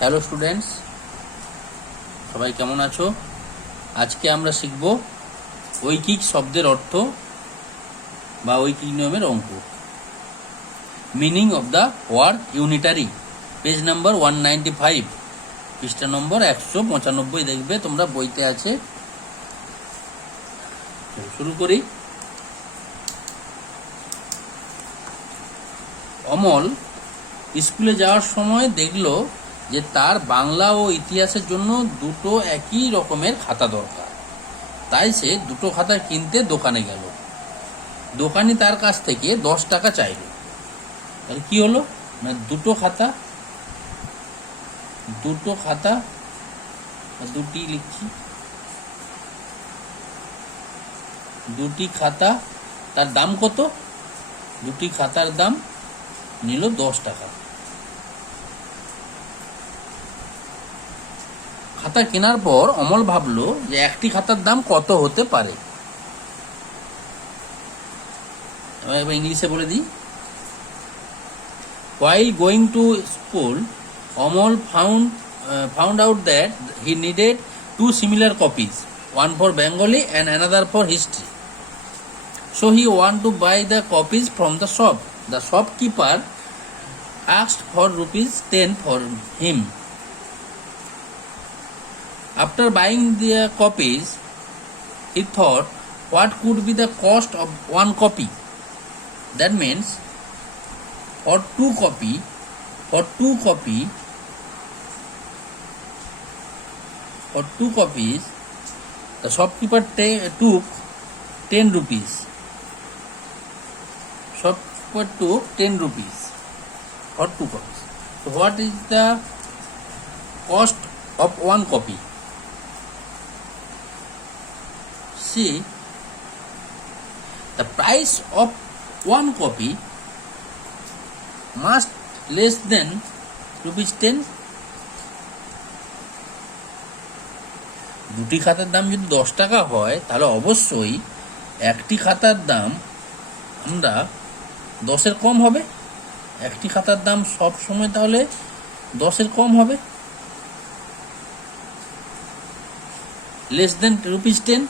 Hello students, সবাই কেমন আছো? আজকে আমরা শিখব ঐকিক শব্দের অর্থ বা ঐকিক নিয়মের অঙ্ক। Meaning of the word unitary, page number 195, পৃষ্ঠা নম্বর 195 দেখবে তোমরা বইতে আছে। শুরু করি। অমল স্কুলে যাওয়ার সময় দেখলো যে তার বাংলা ও ইতিহাসের জন্য দুটো একই রকমের খাতা দরকার। তাই সে দুটো খাতা কিনতে দোকানে গেল। দোকানি তার কাছ থেকে 10 টাকা চাইল। তাহলে কি হলো? মানে দুটো খাতা দুটি লিখছি, দুটি খাতা, তার দাম কত? দুটি খাতার দাম নিল 10 টাকা। খাতা কেনার পর অমল ভাবলো যে একটি খাতার দাম কত হতে পারে। এবার ইংলিশে বলে দিই। While going to school, Amal found out that he needed 2 similar copies, one for Bengali and another for history. So he wanted to buy the copies from the shop. The shopkeeper asked for ₹10 for him. After buying the copies, he thought, what could be the cost of one copy? That means for two copies, the shopkeeper took 10 rupees. Shopkeeper took 10 rupees for 2 copies. So what is the cost of one copy? See, the price of one copy must less than ₹10. দুটি খাতার দাম যদি 10 টাকা হয় তাহলে অবশ্যই একটি খাতার দাম আমরা 10-এর কম হবে। একটি খাতার দাম সব সময় তাহলে 10-এর কম হবে, less than ₹10.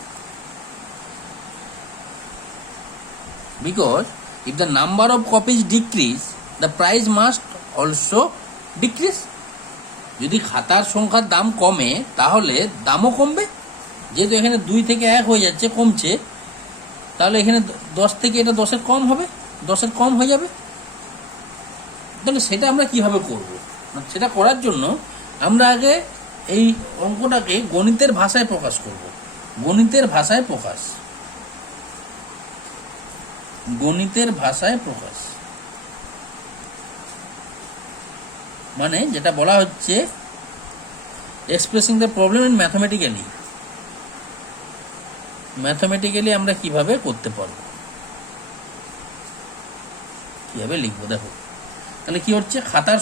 Because if the number of copies decrease, the price must also decrease. যদি খাতার সংখ্যার দাম কমে তাহলে দামও কমবে। যেহেতু এখানে 2 থেকে 1 হয়ে যাচ্ছে, কমছে, তাহলে এখানে 10 থেকে এটা 10-এর কম হবে, 10-এর কম হয়ে যাবে। তাহলে সেটা আমরা কিভাবে করব? সেটা করার জন্য আমরা আগে এই অঙ্কটাকে গণিতের ভাষায় প্রকাশ করব। গণিতের ভাষায় প্রকাশ মানে যেটা বলা হচ্ছে expressing the problem in mathematically আমরা কিভাবে করতে পারবো, কিভাবে লিখবো। দেখো তাহলে কি হচ্ছে, খাতার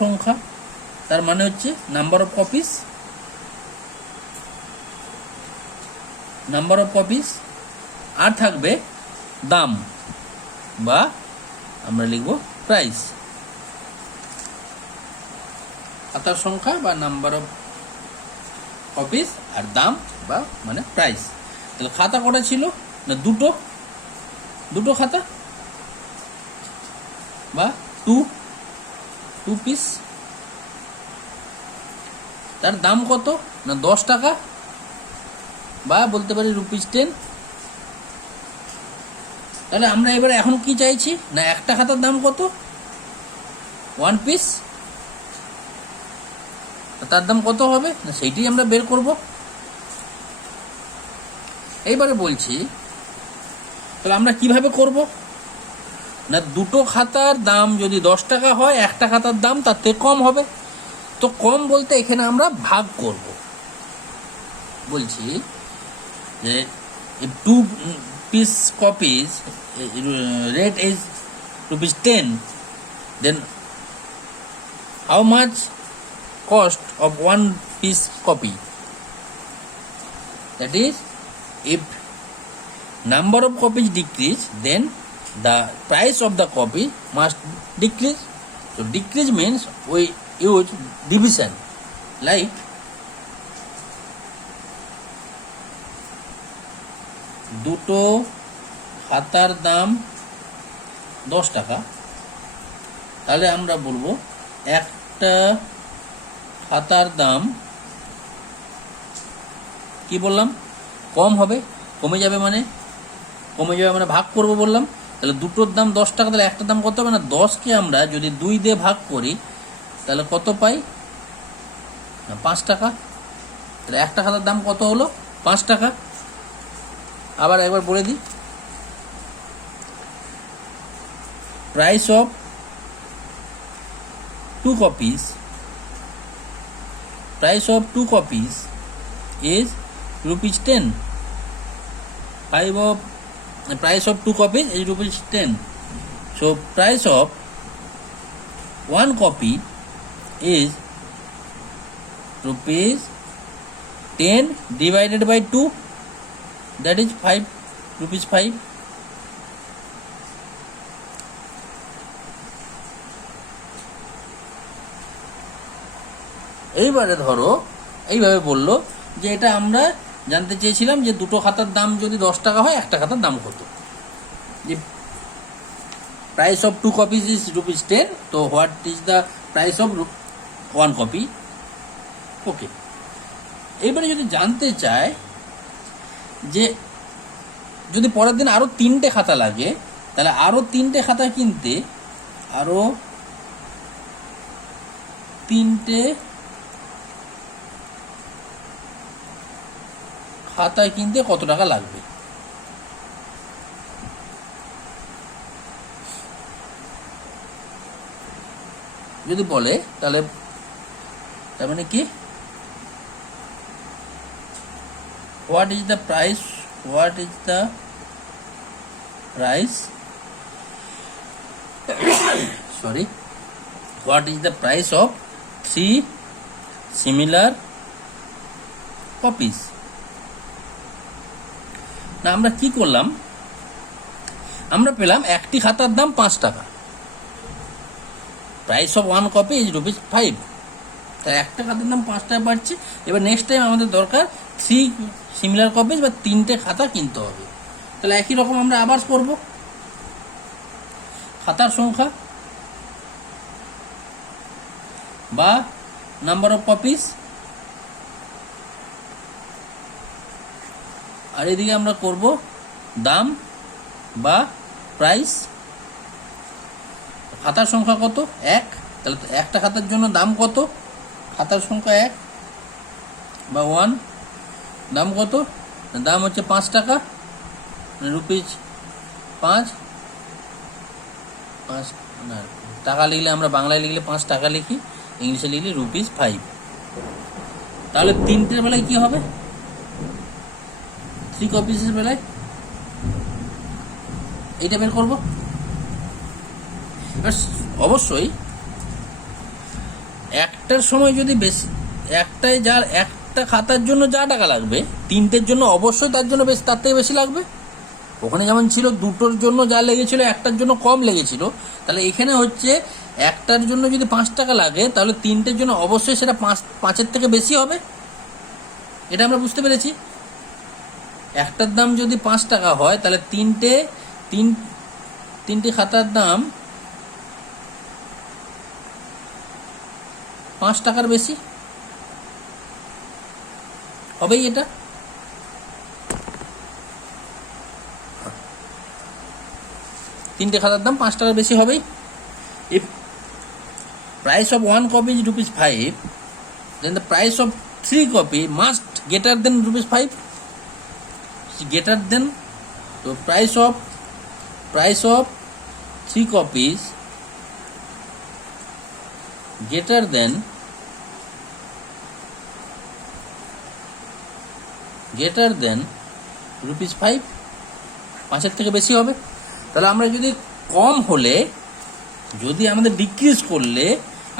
সংখ্যা তার মানে হচ্ছে নাম্বার অফ কপিস, আর থাকবে দাম বা আমরা লিখব প্রাইস। খাতার সংখ্যা বা নাম্বার অফ কপিস আর দাম বা মানে প্রাইস। তাহলে খাতা কটা ছিল না? দুটো খাতা বা টু পিস। তার দাম কত না? 10 টাকা বা বলতে পারি ₹10। তাহলে আমরা এবারে এখন কি চাইছি না, একটা খাতার দাম কত? 1 পিস, তার দাম কত হবে না সেইটাই আমরা বের করব। এইবারে বলছি তাহলে আমরা কিভাবে করব না, দুটো খাতার দাম যদি 10 টাকা হয়, একটা খাতার দাম তার থেকে কম হবে। তো কম বলতে এখানে আমরা ভাগ করব। বলছি যে if 2 piece copies rate is ₹10, then how much cost of 1 piece copy? That is, if number of copies decrease, then the price of the copy must decrease. So decrease means we use division, like দুটো খাতার দাম 10 টাকা, তাহলে আমরা বলবো একটা খাতার দাম কি বললাম কম হবে, কমে যাবে মানে ভাগ করব বললাম। তাহলে দুটোর দাম 10 টাকা, তাহলে একটা দাম কত হবে না 10কে আমরা যদি 2 দিয়ে ভাগ করি তাহলে কত পাই না 5 টাকা। তাহলে একটা খাতার দাম কত হলো 5 টাকা। আবার একবার বলে দিই, price of 2 copies is ₹10. Price of 2 copies is ₹10. So price of 1 copy is ₹10 divided by 2, that is ₹5. এইবারে ধরো এইভাবে বললো যে এটা আমরা জানতে চেয়েছিলাম যে দুটো খাতার দাম যদি 10 টাকা হয় একটা খাতার দাম কত। যে প্রাইস অফ 2 copies is ₹10, তো what is the price of 1 copy? ওকে, এইবারে যদি জানতে চায় যে যদি পরের দিন আরো 3টে খাতা লাগে, তাহলে আরো 3টে খাতা কিনতে আরো 3টে খাতায় কিনতে কত টাকা লাগবে? যদি বলে তাহলে তার মানে কি, what is the price of 3 similar copies? না আমরা কি করলাম, আমরা পেলাম একটি খাতার দাম 5 টাকা, প্রাইস অফ 1 copy ইজ ₹5, তাই একটা খাতার দাম 5 টাকা বাড়ছে। এবার নেক্সট টাইম আমাদের দরকার 3 সিমিলার কপিজ বা 3টে খাতা কিনতে হবে। তাহলে একই রকম আমরা আবার করব, খাতার সংখ্যা বা নাম্বার অফ কপিস, আর এদিকে আমরা করব দাম বা প্রাইস। খাতার সংখ্যা কত 1, তাহলে একটা খাতার জন্য দাম কত, খাতার সংখ্যা 1 বা 1, দাম কত, দাম হচ্ছে 5 টাকা, ₹5। না টাকা লিখলে আমরা বাংলায় লিখলে 5 টাকা লিখি, ইংলিশে লিখলে ₹5। তাহলে 3টের বেলায় কি হবে, 3 কপিসের বেলায় এইটা বের করবো। অবশ্যই একটার সময় যদি বেশি একটা খাতার জন্য যা টাকা লাগবে 3টের জন্য অবশ্যই তার জন্য তার থেকে বেশি লাগবে। ওখানে যেমন ছিল দুটোর জন্য যা লেগেছিল একটার জন্য কম লেগেছিল, তাহলে এখানে হচ্ছে একটার জন্য যদি 5 টাকা লাগে তাহলে 3টের জন্য অবশ্যই সেটা 5-এর থেকে বেশি হবে। এটা আমরা বুঝতে পেরেছি। একটার দাম যদি 5 টাকা হয় তাহলে তিনটে খাতার দাম 5 টাকার বেশি হবেই। এটা তিনটে খাতার দাম 5 টাকার বেশি হবেই। If price of 1 copy is ₹5, then the price of 3 copy must greater than ₹5. Greater than, so price of 3 copies greater than ₹5, 5-এর থেকে বেশি হবে। তাহলে আমরা যদি কম হলে, যদি আমাদের ডিক্রিজ করলে,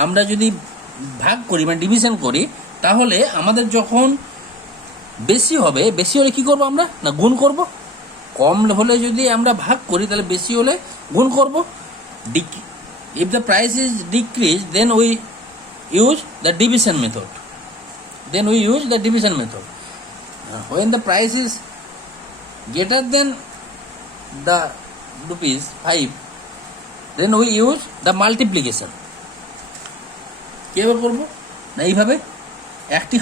আমরা যদি ভাগ করি মানে ডিভিশন করি, তাহলে আমাদের যখন বেশি হবে, বেশি হলে কি করব আমরা না গুণ করব। কম হলে যদি আমরা ভাগ করি তাহলে বেশি হলে গুণ করব। If the price is decreased, then we use the division method. When the price is greater than the rupees 5, then we use the multiplication. কিভাবে করবো না এইভাবে, একটি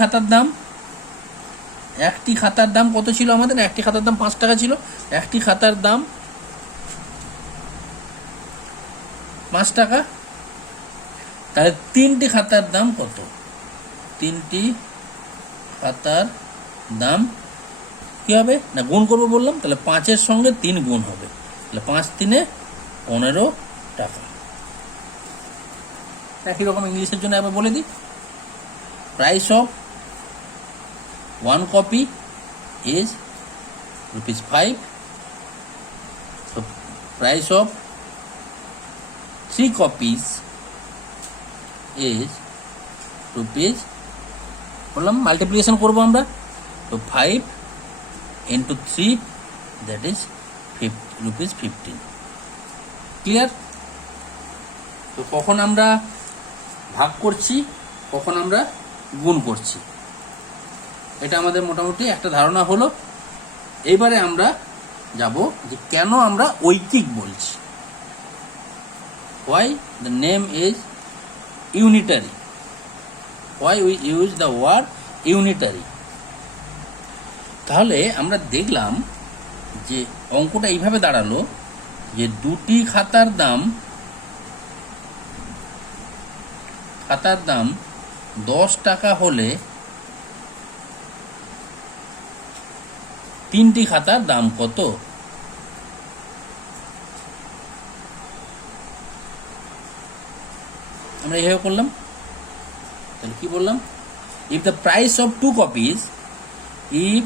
খাতার দাম কত ছিল আমাদের? একটি খাতার দাম 5 টাকা ছিল। একটি খাতার দাম 5 টাকা, তাহলে 3টি খাতার দাম কত? 3টি খাতার দাম কি হবে না গুণ করবো বললাম, তাহলে 5-এর সঙ্গে 3 গুণ হবে, তাহলে 5 3 15 টাকা। একই রকম ইংলিশের জন্য আবার বলে দিই, price of 1 copy is ₹5. So price of 3 copies is rupees, বললাম মাল্টিপ্লিকেশন করবো আমরা, তো 5 into 3, that is ₹15. ক্লিয়ার? তো কখন আমরা ভাগ করছি, কখন আমরা গুণ করছি, এটা আমাদের মোটামুটি একটা ধারণা হলো। এইবারে আমরা যাব যে কেন আমরা ঐকিক বলছি। Why the name is unitary? Why we use the word unitary? তাহলে আমরা দেখলাম যে অঙ্কটা এইভাবে দাঁড়ালো যে দুটি খাতার দাম 10 টাকা হলে 3টি খাতার দাম কত? আমরা এইভাবে করলাম, তাহলে কি বললাম? if the price of 2 copies is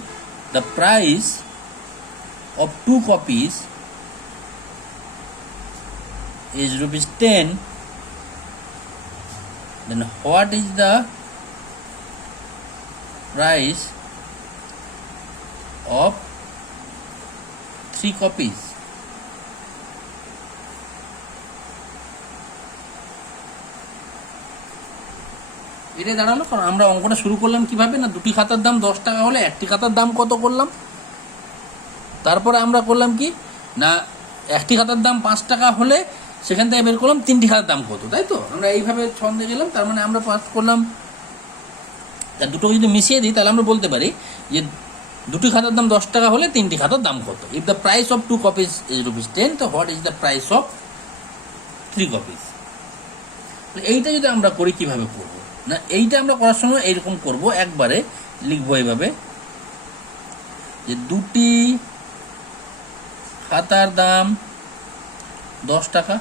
₹10, then what is the price of 3 copies? এটাই দাঁড়ালো। কারণ আমরা অঙ্কটা শুরু করলাম কিভাবে না, দুটি খাতার দাম 10 টাকা হলে একটি খাতার দাম কত করলাম, তারপরে আমরা করলাম কি না একটি খাতার দাম 5 টাকা হলে সেখান থেকে বের করলাম 3টি খাতার দাম কত, তাই তো? আমরা এইভাবে ছন্দে গেলাম, তার মানে আমরা পাস করলাম। তার দুটো যদি মিশিয়ে দিই তাহলে আমরা বলতে পারি যে দুটি খাতার দাম 10 টাকা হলে 3টি খাতার দাম কত। If the price of 2 copies is ₹10, তো what is the price of 3 copies? এইটা যদি আমরা করি কিভাবে করব না, এইটা আমরা করার সময় এইরকম করব, একবারে লিখবো এইভাবে যে দুটি খাতার দাম 10 টাকা।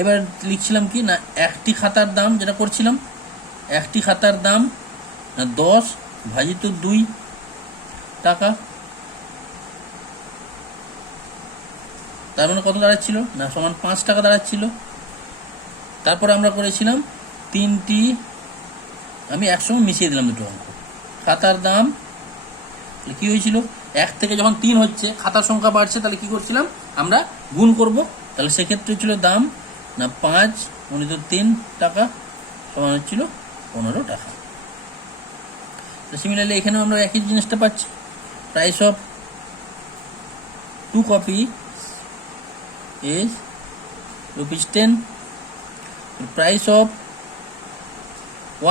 এবার লিখছিলাম কি না একটি খাতার দাম, যেটা করছিলাম একটি খাতার দাম না 10 ভাজিত 2 টাকা, তার মানে কত দাঁড়াচ্ছিল না সমান 5 টাকা দাঁড়াচ্ছিল। তারপরে আমরা করেছিলাম 3টি, আমি একসঙ্গে মিশিয়ে দিলাম দুটো অঙ্ক। খাতার দাম কি হয়েছিল, 1 থেকে যখন 3 হচ্ছে খাতার সংখ্যা বাড়ছে, তাহলে কি করছিলাম আমরা গুণ করব, তাহলে সেক্ষেত্রে ছিল দাম না 5 গুণিত 3 টাকা সমান হচ্ছিল 15 টাকা। তো সিমিলারলি এখানেও আমরা একই জিনিসটা পাচ্ছি, price of 2 copy is ₹10. The price of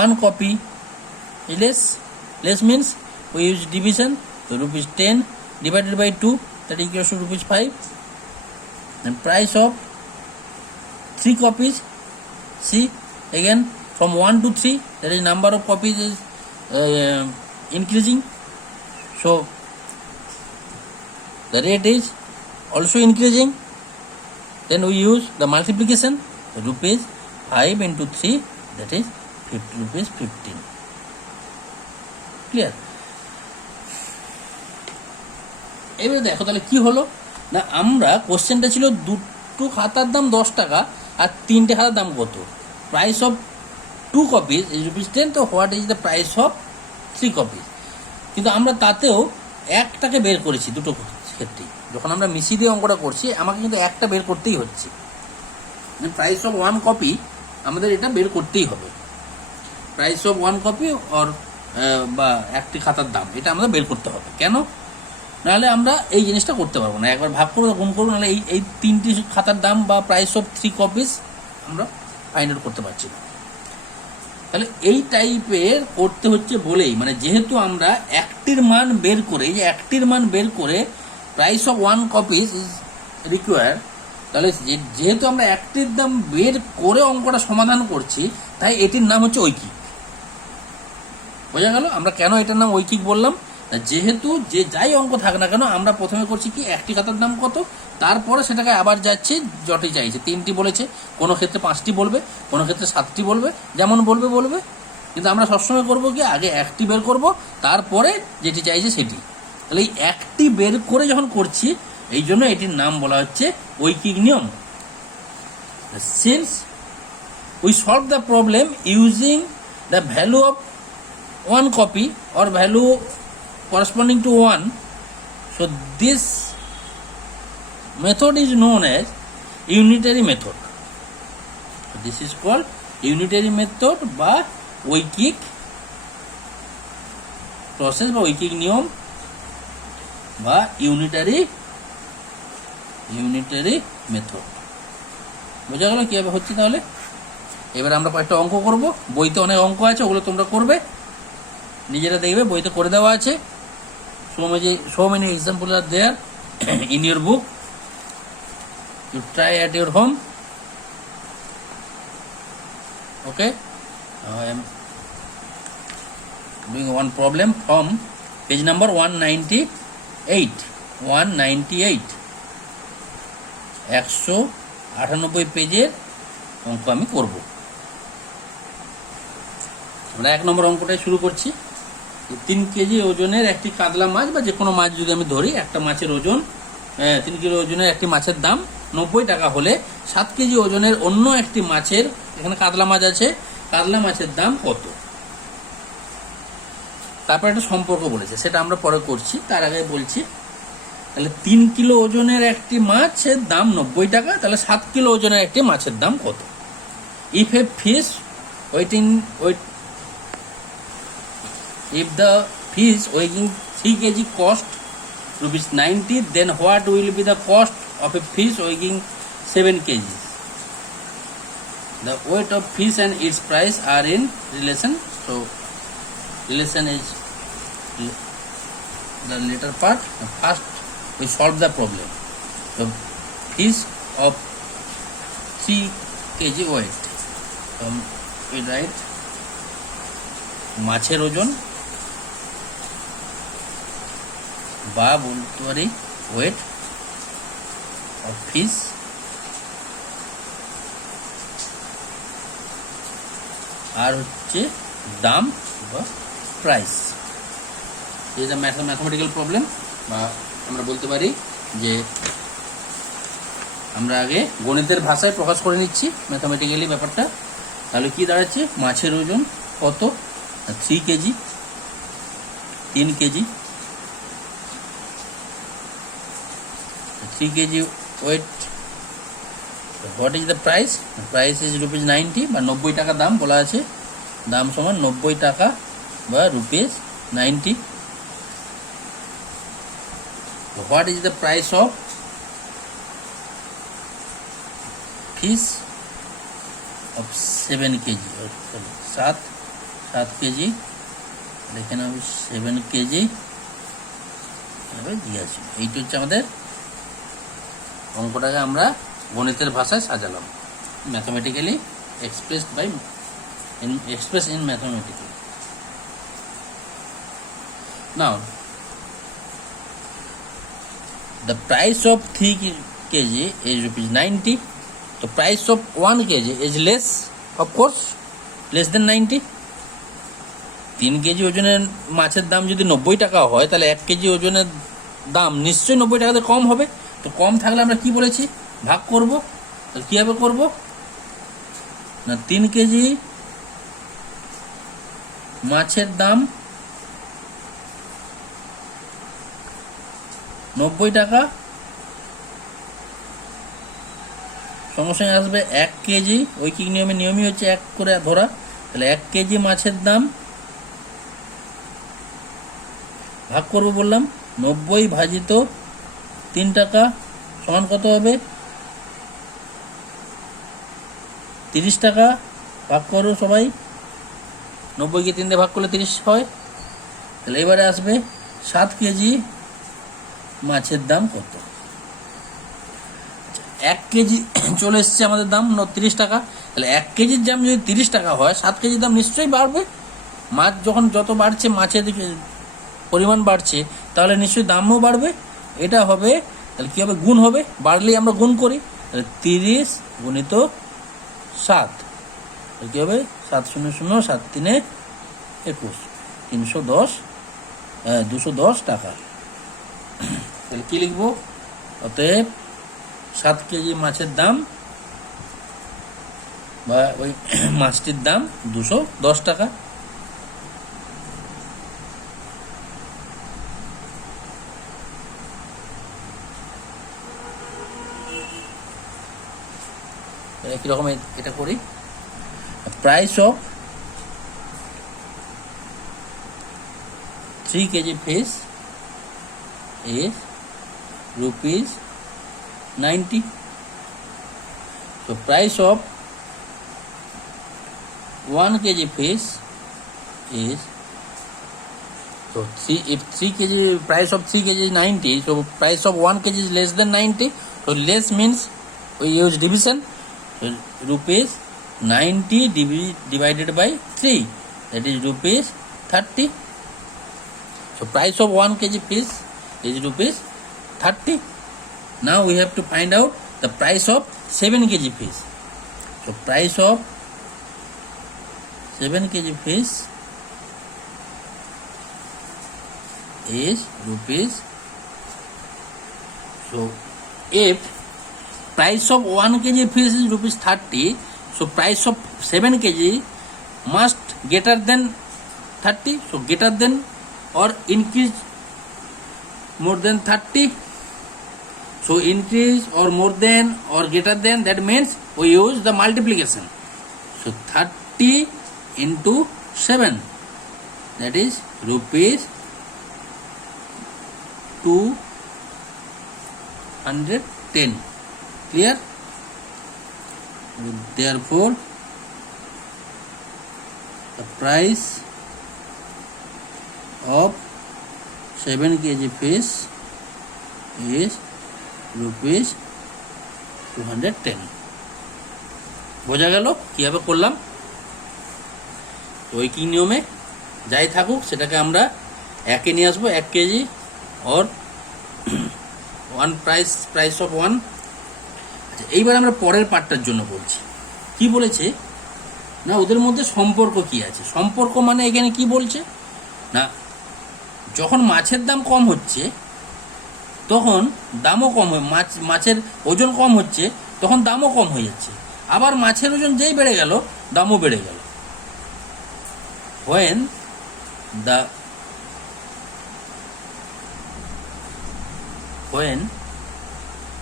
1 copy is less means we use division, so ₹10 divided by 2, that equals to ₹5. And price of 3 copies, see again from 1 to 3, that is number of copies is increasing, so the rate is also increasing. Then we use the multiplication, so ₹5 into 3, that is ₹15. Clear? এবারে দেখো তাহলে কি হলো না, আমরা কোশ্চেনটা ছিল দুটো খাতার দাম 10 টাকা আর 3টে খাতার দাম কত, প্রাইস অফ 2 copies is ₹10, তো what is the price of 3 copies? কিন্তু আমরা তাতেও একটাকে বের করেছি দুটো ক্ষেত্রে। যখন আমরা মিশিয়ে দিয়ে অঙ্কটা করছি আমাকে কিন্তু একটা বের করতেই হচ্ছে, প্রাইস অফ ওয়ান কপি আমাদের এটা বের করতেই হবে। Price of one copy or বা একটি খাতার দাম, এটা আমাদের বের করতে হবে। কেন? নাহলে আমরা এই জিনিসটা করতে পারবো না। একবার ভাগ করবো, গুণ করবো, নাহলে এই তিনটি খাতার দাম বা প্রাইস অফ 3 কপিস আমরা ফাইন্ড আউট করতে পারছি না। তাহলে এই টাইপের করতে হচ্ছে বলেই, মানে যেহেতু আমরা একটির মান বের করে, এই যে একটির মান বের করে price of one copies is require, তাহলে যেহেতু আমরা একটির দাম বের করে অঙ্কটা সমাধান করছি, তাই এটির নাম হচ্ছে ঐকিক। বোঝা গেল আমরা কেন এটার নাম ঐকিক বললাম? যেহেতু যে যাই অঙ্ক থাক না কেন, আমরা প্রথমে করছি কি, একটি খাতার দাম কত, তারপরে সেটাকে আবার যাচ্ছে যটি চাইছে, 3টি বলেছে, কোনো ক্ষেত্রে 5টি বলবে, কোনো ক্ষেত্রে 7টি বলবে, যেমন বলবে। কিন্তু আমরা সবসময় করবো কি, আগে একটি বের করব, তারপরে যেটি চাইছে সেটি। তাহলে এই একটি বের করে যখন করছি, এই জন্য এটির নাম বলা হচ্ছে ঐকিক নিয়ম। Since we solve the problem using the value of one copy or value corresponding to 1, so this method is known as unitary method. So this is called unitary method বা ঐকিক প্রসেস বা ঐকিক নিয়ম বা ইউনিটারি মেথড। বোঝা গেল কিভাবে হচ্ছে? তাহলে এবার আমরা কয়েকটা অঙ্ক করব। বইতে অনেক অঙ্ক আছে, ওগুলো তোমরা করবে, নিজেরা দেখবে, বইতে করে দেওয়া আছে। so many examples are there in your book. You try at your home. Okay, I am doing one problem from page number 198. 198 পেজের অঙ্ক আমি করব। আমরা 1 নম্বর অঙ্কটাই শুরু করছি। 3 কেজি ওজনের একটি কাতলা মাছ বা যে কোনো মাছ যদি আমি ধরি, একটা মাছের ওজন 3 কিলো ওজনের একটি মাছের দাম 90 টাকা হলে 7 কেজি ওজনের অন্য একটি মাছের, এখানে কাতলা মাছ আছে, কাতলা মাছের দাম কত? তারপর একটা সম্পর্ক বলেছে, সেটা আমরা পরে করছি। তার আগে বলছি, তাহলে 3 কিলো ওজনের একটি মাছের দাম 90 টাকা, তাহলে 7 কিলো ওজনের একটি মাছের দাম কত? If a fish if the fish weighing 3 kg cost ₹90, then what will be the cost of a fish weighing 7 kg? The weight of fish and its price are in relation. So relation is the later part. First we solve the problem. The fish of 3 kg weight. We write মাছের ওজন বা বলতে পারি weight of fish আর হচ্ছে দাম বা price. Is a mathematical problem, বা আমরা বলতে পারি যে আমরা আগে গণিতের ভাষায় প্রকাশ করে নিচ্ছি ম্যাথমেটিক্যালি ব্যাপারটা। তাহলে কি দাঁড়াচ্ছে, মাছের ওজন কত? 3 KG, 3 KG, 3 kg weight. What is the price? The price is ₹90 বা 90 টাকা দাম বলা আছে, দাম সমান 90 টাকা বা ₹90. What is the price of fish of 7 kg? 7 KG, এখানে হবে 7 কেজি দিয়ে আছে। এইটা হচ্ছে আমাদের অঙ্কটাকে আমরা গণিতের ভাষায় সাজালাম, mathematically expressed in mathematical. Now the price of 3 kg is ₹90. The price of 1 kg is less, of course, less than 90. 3 KG ওজনের মাছের দাম যদি 90 টাকা হয়, তাহলে 1 কেজি ওজনের দাম নিশ্চয়ই 90 টাকাতে কম হবে। তো কম থাকলে আমরা কি বলেছি, ভাগ করব। তাহলে কীভাবে করব না, 3 কেজি মাছের দাম 90 টাকা, সঙ্গে সঙ্গে আসবে 1 কেজি, ঐকিক নিয়মই হচ্ছে 1 করে ধরা, তাহলে 1 কেজি মাছের দাম ভাগ করবো বললাম 90 ভাজিত 3 টাকা সমান কত হবে 30 টাকা। ভাগ করো সবাই, 90 কে 3 দিয়ে ভাগ করলে 30 হয়। তাহলে এবারে আসবে 7 কেজি মাছের দাম কত। 1 কেজি চলে এসছে আমাদের দাম 30 টাকা, তাহলে 1 কেজির দাম যদি 30 টাকা হয় 7 কেজির দাম নিশ্চয়ই বাড়বে। মাছ যখন যত বাড়ছে, মাছের পরিমাণ বাড়ছে, তাহলে নিশ্চয়ই দামও বাড়বে। এটা হবে, তাহলে কী হবে, গুণ হবে, বাড়লেই আমরা গুণ করি, তাহলে 30 গুণিত 7, তাহলে কী হবে 7 শূন্য শূন্য 7 3 21, 210 টাকা। তাহলে কী লিখবো, অতএব 7 কেজি মাছের দাম বা ওই মাছটির দাম 210 টাকা। একই রকম এটা করি। Price of 3 KG fish is ₹90. So price of 1 kg fish is, so if 3 kg, price of 3 kg is 90, so price of 1 kg is less than 90, so less means we use division, so ₹90 divided by 3, that is ₹30. So price of 1 kg fish is ₹30. Now we have to find out the price of 7 kg fish. So price of 7 kg fish is rupees. So if price of 1 kg fish is ₹30, so price of 7 kg must greater than 30. So greater than or increase more than 30. So increase or more than or greater than, that means we use the multiplication. So 30 into 7, that is ₹210. Clear? Therefore the price of 7 kg fish is ₹210. বোঝা গেল কীভাবে করলাম। ওই কি নিয়মে যাই থাকুক সেটাকে আমরা একে নিয়ে আসবো, 1 কেজি और 1 প্রাইস অফ 1। আচ্ছা, এইবার আমরা পরের পার্টটার জন্য বলছি। কি বলেছে না, ওদের মধ্যে সম্পর্ক কি আছে। সম্পর্ক মানে এখানে কি বলছে না, যখন মাছের দাম কম হচ্ছে তখন দামও কম হয়, মাছের ওজন কম হচ্ছে তখন দামও কম হয়ে যাচ্ছে, আবার মাছের ওজন যেই বেড়ে গেল দামও বেড়ে গেল। when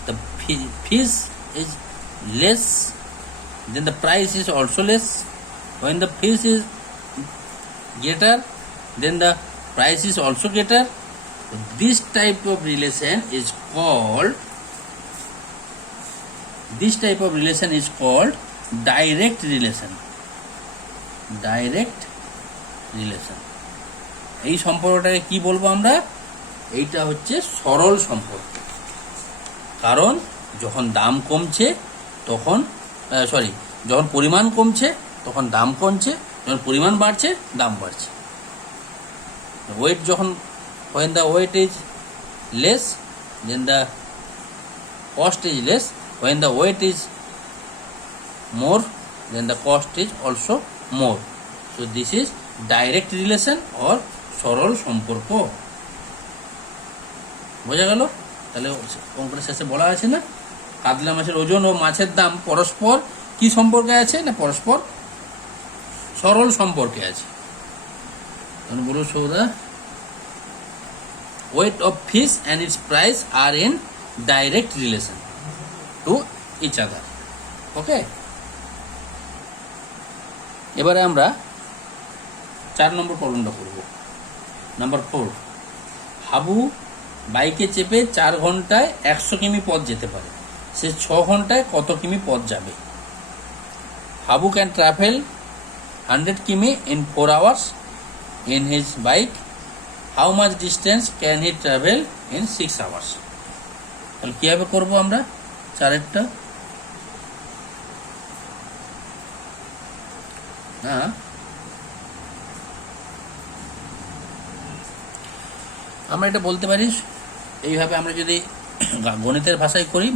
the fish is less, then the price is also less. When the fish is greater, then the price is also greater. This type of relation is called direct relation. Direct relation. এই সম্পর্কটাকে কি বলবো আমরা, এইটা হচ্ছে সরল সম্পর্ক। কারণ যখন দাম কমছে তখন যখন পরিমাণ কমছে তখন দাম কমছে, যখন পরিমাণ বাড়ছে দাম বাড়ছে। ওয়েট যখন, when the weight is less, then the cost is less. When the weight is more, then the cost is also more. So this is direct relation or সরল সম্পর্ক। বোঝা গেল? তাহলে অঙ্কের শেষে বলা আছে না, কাতলা মাছের ওজন ও মাছের দাম পরস্পর কি সম্পর্কে আছে না, পরস্পর সরল সম্পর্কে আছে। তাহলে বলো সৌদা, weight of fish and its price are in direct relation to each other. ওকে, এবারে আমরা 4 নম্বর প্রবলেমটা করব। নাম্বার 4, হাবু বাইকে চেপে 4 ঘন্টায় 100 কিমি পথ যেতে পারে, সে 6 ঘন্টায় কত কিমি পথ যাবে? হাবু ক্যান ট্রাভেল 100 কিমি in 4 hours in his bike. How much distance can he travel in 6 hours? তাহলে কীভাবে করবো আমরা 4-এরটা? না, আমরা এটা বলতে পারি এইভাবে, আমরা যদি গণিতের ভাষায় করি,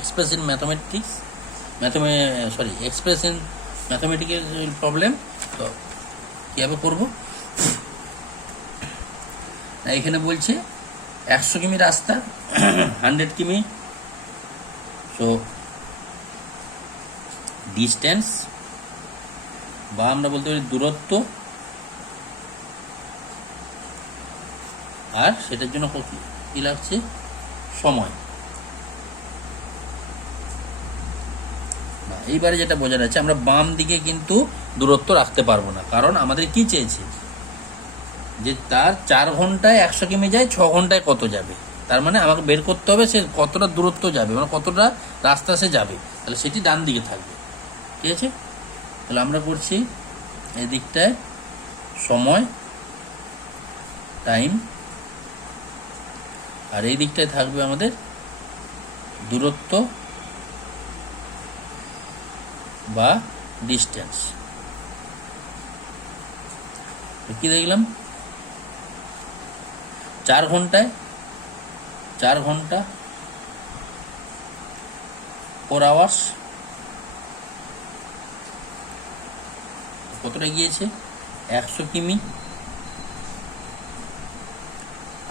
express in mathematics, express in mathematical problem, তো কীভাবে করবো? এখানে বলছে 100 কিমি রাস্তা, 100 কিমি, সো ডিস্টেন্স, বা আমরা বলতে পারি দূরত্ব, আর সেটার জন্য কি লাগছে? সময়। এইবারে যেটা বোঝা যাচ্ছে, আমরা বাম দিকে কিন্তু দূরত্ব রাখতে পারবো না, কারণ আমাদের কি চেয়েছে যে তার 4 ঘন্টায় 100 কিমি যায়, 6 ঘন্টায় কত যাবে। তার মানে আমাকে বের করতে হবে সে কতটা দূরত্ব যাবে, মানে কতটা রাস্তা সে যাবে, তাহলে সেটি ডান দিকে থাকবে। ঠিক আছে, তাহলে আমরা করছি এই দিকটায় সময়, টাইম, আর এই দিকটায় থাকবে আমাদের দূরত্ব বা ডিস্টেন্স। কি দেখলাম? 4 ঘন্টা 4 hours, কতটা গিয়েছে? 100 কিমি,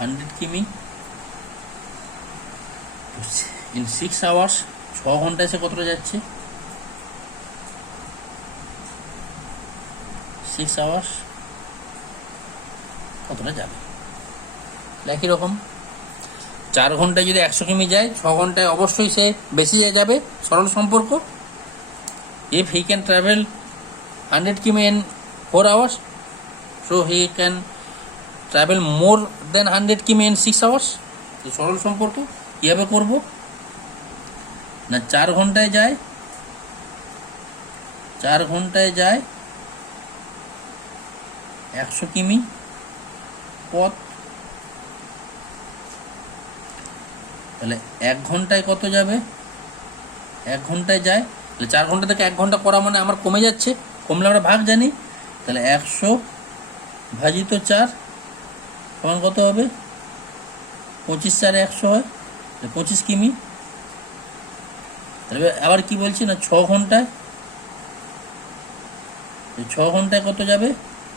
100 কিমি ইন 6 hours, 6 ঘন্টায় সে কতটা যাচ্ছে? 6 hours কতটা যাবে? একই রকম 4 ঘন্টায় যদি 100 কিমি যায়, 6 ঘন্টায় অবশ্যই সে বেশি যাবে, সরল সম্পর্ক। ইফ হি ক্যান ট্রাভেল 100 কিমি in 4 hours, so he can travel more than 100 কিমি in 6 hours. সরল সম্পর্ক। কীভাবে করব? না 4 ঘন্টায় যায় 100 কিমি পথ, তাহলে 1 ঘন্টায় কত যাবে? 1 ঘন্টায় যায়, তাহলে 4 ঘন্টা থেকে 1 ঘন্টা করা মানে আমার কমে যাচ্ছে, কমলে আমরা ভাগ জানি, তাহলে 100 ভাজিত 4 সমান কত হবে? 25 4 100 হয়, 25 কিমি। তাহলে আবার কি বলছি না 6 ঘন্টায়, 6 ঘন্টায় কত যাবে?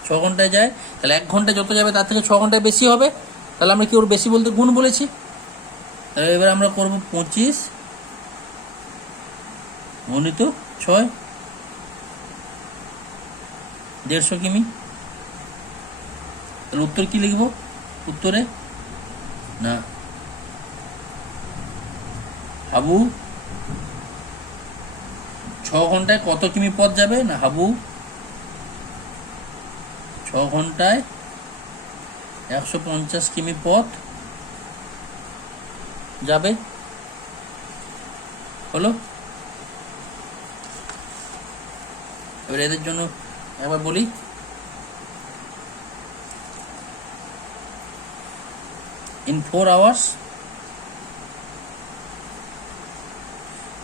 6 ঘন্টায় যায়, তাহলে 1 ঘন্টায় যত যাবে তার থেকে 6 ঘন্টায় বেশি হবে, তাহলে আমরা কি ওর বেশি বলতে গুণ বলেছি। তাহলে এবার আমরা করব 25 গুণিত 6, 150 কিমি। তাহলে উত্তর কি লিখব? উত্তরে না হাবু 6 ঘন্টায় কত কিমি পথ যাবে, না হাবু 6 ঘন্টায় 150 কিমি পথ যাবে। হলো? এবার এদের জন্য একবার বলি, in 4 hours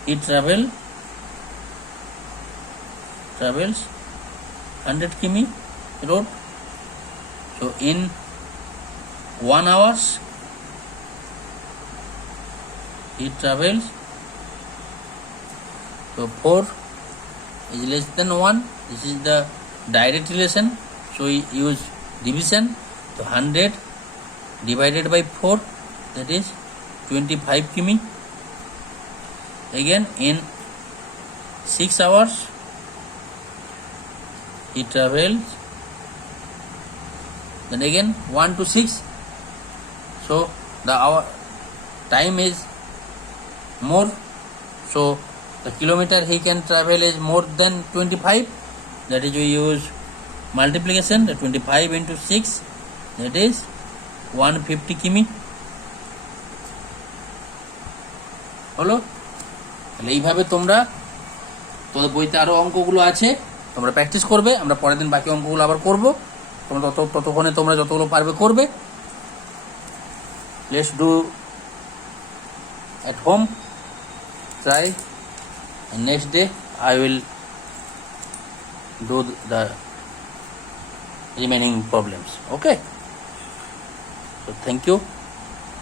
he travels 100 কিমি road, so in 1 hours he travels, so 4 is less than 1, this is the direct relation, so we use division, so 100 divided by 4, that is 25 কিমি. Again in 6 hours he travels, then again 1 to 6, so the hour time is more, so The kilometer he can travel is more than 25. That is, we use multiplication. The 25 into 6, that is 150 কিমি হলো। তাহলে এইভাবে তোমরা, তোমাদের বইতে আরও অঙ্কগুলো আছে, তোমরা প্র্যাকটিস করবে। আমরা পরের দিন বাকি অঙ্কগুলো আবার করব। তোমরা ততক্ষণে তোমরা যতগুলো পারবে করবে। Let's do at home, try, and next day I will do the remaining problems. Okay, so thank you.